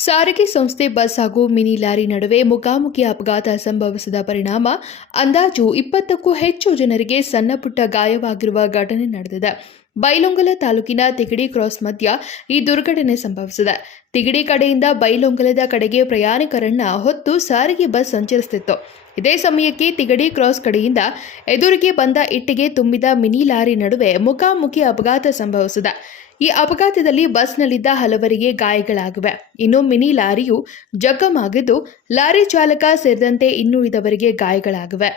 ಸಾರಿಗೆ ಸಂಸ್ಥೆ ಬಸ್ ಹಾಗೂ ಮಿನಿ ಲಾರಿ ನಡುವೆ ಮುಖಾಮುಖಿ ಅಪಘಾತ ಸಂಭವಿಸಿದ ಪರಿಣಾಮ ಅಂದಾಜು ಇಪ್ಪತ್ತಕ್ಕೂ ಹೆಚ್ಚು ಜನರಿಗೆ ಸಣ್ಣಪುಟ್ಟ ಗಾಯವಾಗಿರುವ ಘಟನೆ ನಡೆದಿದೆ. ಬೈಲೊಂಗಲ ತಾಲೂಕಿನ ತಿಗಡಿ ಕ್ರಾಸ್ ಮಧ್ಯ ಈ ದುರ್ಘಟನೆ ಸಂಭವಿಸಿದೆ. ತಿಗಡಿ ಕಡೆಯಿಂದ ಬೈಲೊಂಗಲದ ಕಡೆಗೆ ಪ್ರಯಾಣಿಕರನ್ನ ಹೊತ್ತು ಸಾರಿಗೆ ಬಸ್ ಸಂಚರಿಸುತ್ತಿತ್ತು ಇದೇ ಸಮಯಕ್ಕೆ ತಿಗಡಿ ಕ್ರಾಸ್ ಕಡೆಯಿಂದ ಎದುರಿಗೆ ಬಂದ ಇಟ್ಟಿಗೆ ತುಂಬಿದ ಮಿನಿ ಲಾರಿ ನಡುವೆ ಮುಖಾಮುಖಿ ಅಪಘಾತ ಸಂಭವಿಸಿದೆ. ಈ ಅಪಘಾತದಲ್ಲಿ ಬಸ್ನಲ್ಲಿದ್ದ ಹಲವರಿಗೆ ಗಾಯಗಳಾಗಿವೆ. ಇನ್ನು ಮಿನಿ ಲಾರಿಯು ಜಖಮಾಗಿದ್ದು ಲಾರಿ ಚಾಲಕ ಸೇರಿದಂತೆ ಇನ್ನುಳಿದವರಿಗೆ ಗಾಯಗಳಾಗಿವೆ.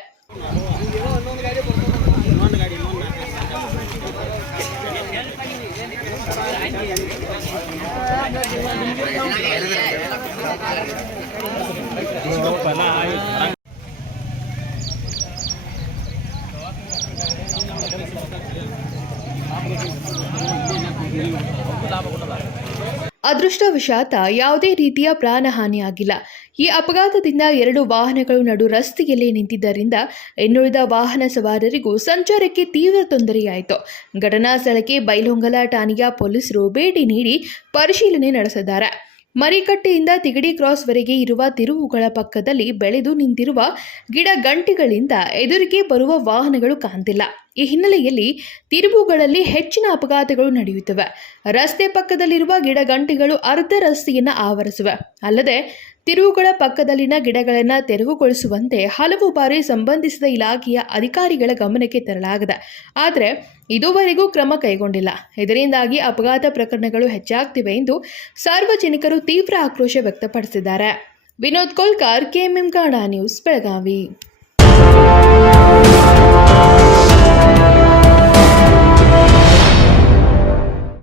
ಅದೃಷ್ಟವಶಾತ್ ಯಾವುದೇ ರೀತಿಯ ಪ್ರಾಣಹಾನಿಯಾಗಿಲ್ಲ ಈ ಅಪಘಾತದಿಂದ ಎರಡು ವಾಹನಗಳು ನಡು ರಸ್ತೆಯಲ್ಲೇ ನಿಂತಿದ್ದರಿಂದ ಇನ್ನುಳಿದ ವಾಹನ ಸವಾರರಿಗೂ ಸಂಚಾರಕ್ಕೆ ತೀವ್ರ ತೊಂದರೆಯಾಯಿತು. ಘಟನಾ ಸ್ಥಳಕ್ಕೆ ಬೈಲೊಂಗಲ ಠಾಣೆಯ ಪೊಲೀಸರು ಭೇಟಿ ನೀಡಿ ಪರಿಶೀಲನೆ ನಡೆಸಿದ್ದಾರೆ. ಮರಿಕಟ್ಟೆಯಿಂದ ತಿಗಡಿ ಕ್ರಾಸ್ವರೆಗೆ ಇರುವ ತಿರುವುಗಳ ಪಕ್ಕದಲ್ಲಿ ಬೆಳೆದು ನಿಂತಿರುವ ಗಿಡ ಗಂಟೆಗಳಿಂದ ಎದುರಿಗೆ ಬರುವ ವಾಹನಗಳು ಕಾಣ್ತಿಲ್ಲ ಈ ಹಿನ್ನೆಲೆಯಲ್ಲಿ ತಿರುವುಗಳಲ್ಲಿ ಹೆಚ್ಚಿನ ಅಪಘಾತಗಳು ನಡೆಯುತ್ತವೆ. ರಸ್ತೆ ಪಕ್ಕದಲ್ಲಿರುವ ಗಿಡಗಂಟೆಗಳು ಅರ್ಧ ರಸ್ತೆಯನ್ನು ಆವರಿಸಿವೆ. ಅಲ್ಲದೆ ತಿರುವುಗಳ ಪಕ್ಕದಲ್ಲಿನ ಗಿಡಗಳನ್ನು ತೆರವುಗೊಳಿಸುವಂತೆ ಹಲವು ಬಾರಿ ಸಂಬಂಧಿಸಿದ ಇಲಾಖೆಯ ಅಧಿಕಾರಿಗಳ ಗಮನಕ್ಕೆ ತರಲಾಗಿದೆ. ಆದರೆ ಇದುವರೆಗೂ ಕ್ರಮ ಕೈಗೊಂಡಿಲ್ಲ. ಇದರಿಂದಾಗಿ ಅಪಘಾತ ಪ್ರಕರಣಗಳು ಹೆಚ್ಚಾಗ್ತಿವೆ ಎಂದು ಸಾರ್ವಜನಿಕರು ತೀವ್ರ ಆಕ್ರೋಶ ವ್ಯಕ್ತಪಡಿಸಿದ್ದಾರೆ. Vinod Kolkar, KMM Kannada news, Belagavi.